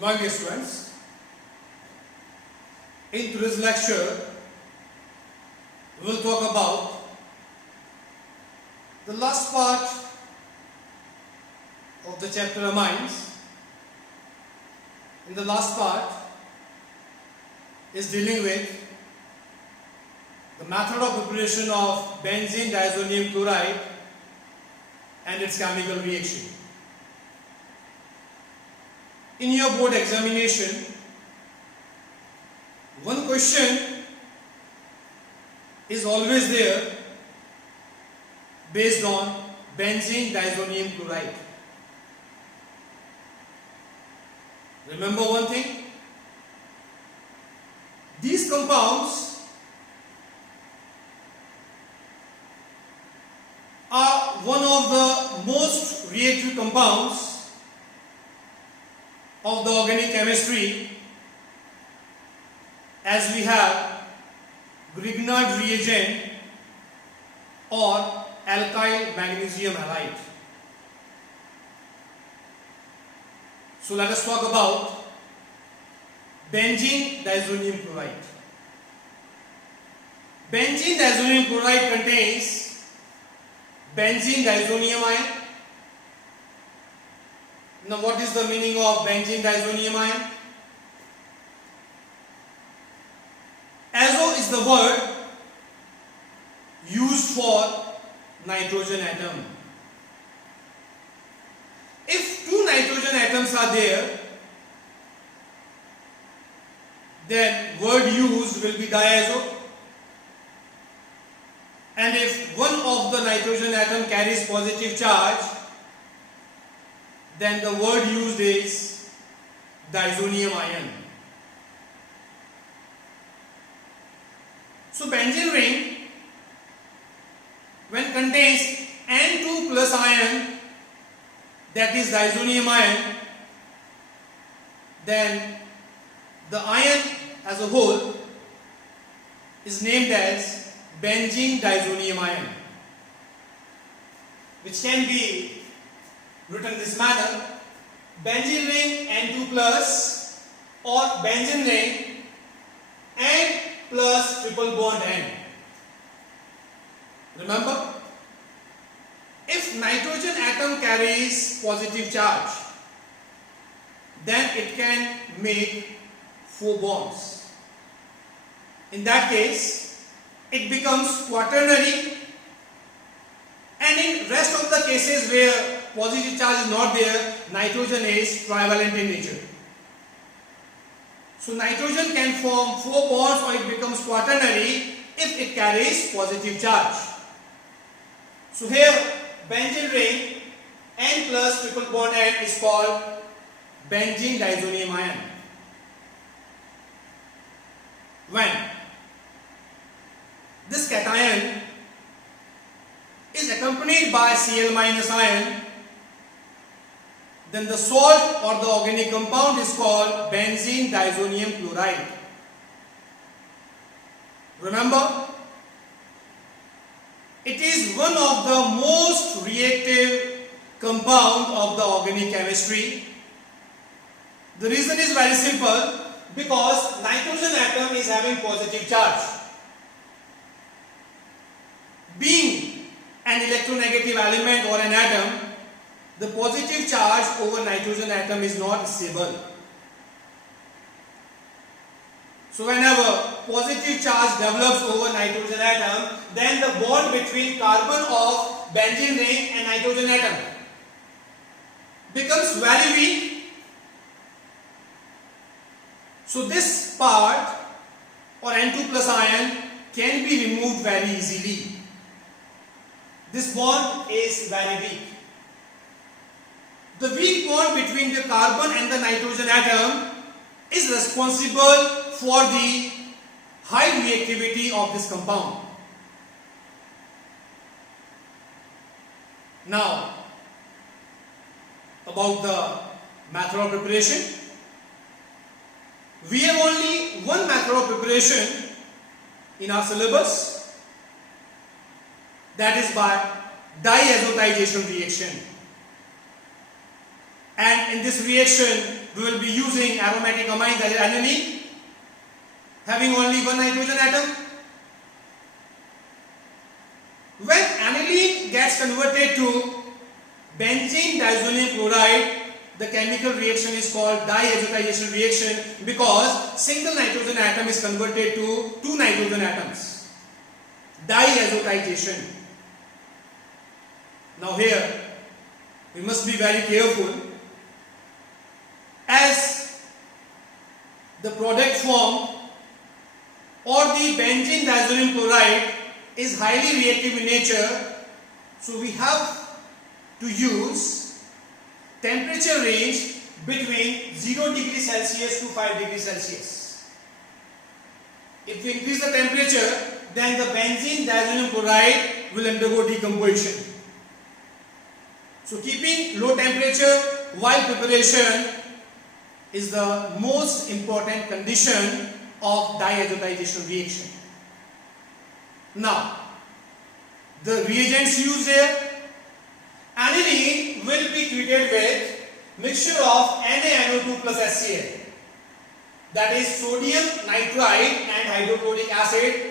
My dear students, in today's lecture, we will talk about the last part of the chapter amines. In the last part is dealing with the method of preparation of benzene diazonium chloride and its chemical reaction. In your board examination, one question is always there based on benzene diazonium chloride. Remember one thing, these compounds are one of the most reactive compounds of the organic chemistry, as we have Grignard reagent or alkyl magnesium halide. So let us talk about benzene diazonium chloride. Benzene diazonium chloride contains benzene diazonium ion. Now what is the meaning of benzene diazonium ion? Azo is the word used for nitrogen atom. If two nitrogen atoms are there, then word used will be diazo. And if one of the nitrogen atom carries positive charge, then the word used is diazonium ion. So benzene ring, when contains N2 plus ion, that is diazonium ion, then the ion as a whole is named as benzene diazonium ion, which can be written this manner: benzene ring N2 plus or benzene ring N plus triple bond N. Remember, if nitrogen atom carries positive charge, then it can make 4 bonds. In that case, it becomes quaternary, and in rest of the cases where positive charge is not there, nitrogen is trivalent in nature. So nitrogen can form 4 bonds or it becomes quaternary if it carries positive charge. So here benzene ring N plus triple bond N is called benzene diazonium ion. When this cation is accompanied by Cl minus ion, then the salt or the organic compound is called benzene diazonium chloride. Remember, it is one of the most reactive compound of the organic chemistry. The reason is very simple, because nitrogen atom is having positive charge. Being an electronegative element or an atom, the positive charge over nitrogen atom is not stable. So whenever positive charge develops over nitrogen atom, then the bond between carbon of benzene ring and nitrogen atom becomes very weak. So this part or N2 plus ion can be removed very easily. This bond is very weak. The weak bond between the carbon and the nitrogen atom is responsible for the high reactivity of this compound. Now, about the method of preparation. We have only one method of preparation in our syllabus, that is by diazotization reaction. And in this reaction, we will be using aromatic amines as aniline, having only one nitrogen atom. When aniline gets converted to benzene diazonium chloride, the chemical reaction is called diazotization reaction because single nitrogen atom is converted to two nitrogen atoms. Diazotization. Now here we must be very careful, as the product formed or the benzene diazonium chloride is highly reactive in nature, so we have to use temperature range between 0 degrees Celsius to 5 degrees Celsius. If we increase the temperature, then the benzene diazonium chloride will undergo decomposition. So keeping low temperature while preparation is the most important condition of diazotization reaction. Now, the reagents used here, aniline will be treated with mixture of NaNO2 plus HCl, that is sodium nitrite and hydrochloric acid,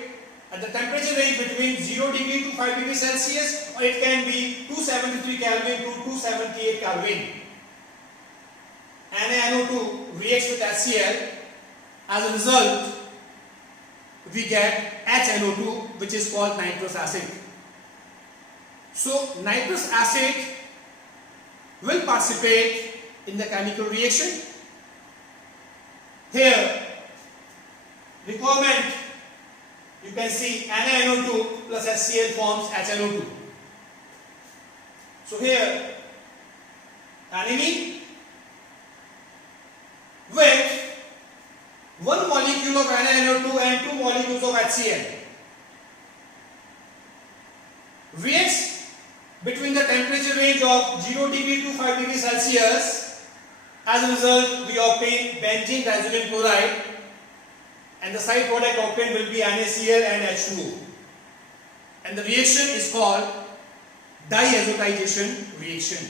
at the temperature range between 0 degree to 5 degrees Celsius, or it can be 273 Kelvin to 278 Kelvin. NaNO2 reacts with HCl. As a result, we get HNO2, which is called nitrous acid. So nitrous acid will participate in the chemical reaction. Here, requirement, you can see NaNO2 plus HCl forms HNO2. So here, aniline with 1 molecule of NaNO2 and 2 molecules of HCl reacts between the temperature range of 0 degree to 5 degrees Celsius. As a result, we obtain benzene diazonium chloride, and the side product obtained will be NaCl and H2O. And the reaction is called diazotization reaction.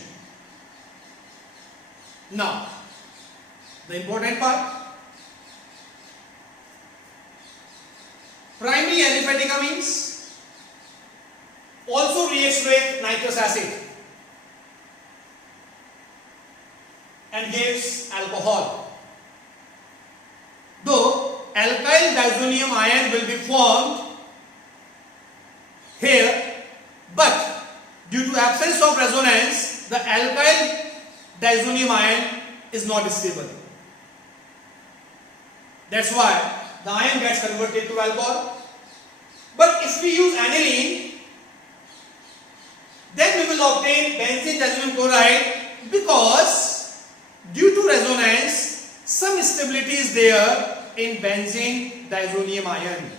Now, the important part. Primary aliphatic amines also reacts with nitrous acid and gives alcohol. Though alkyl diazonium ion will be formed here, but due to absence of resonance, the alkyl diazonium ion is not stable. That's why the ion gets converted to alcohol. But if we use aniline, then we will obtain benzene diazonium chloride, because due to resonance, some stability is there in benzene diazonium ion.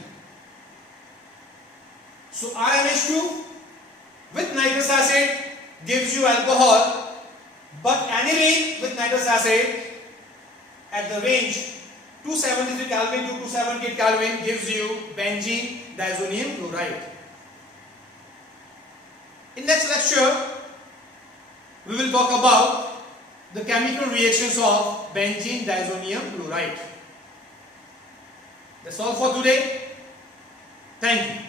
So RNH2 with nitrous acid gives you alcohol, but aniline with nitrous acid at the range 273 Kelvin to 278 Kelvin gives you benzene diazonium chloride. In next lecture, we will talk about the chemical reactions of benzene diazonium chloride. That's all for today. Thank you.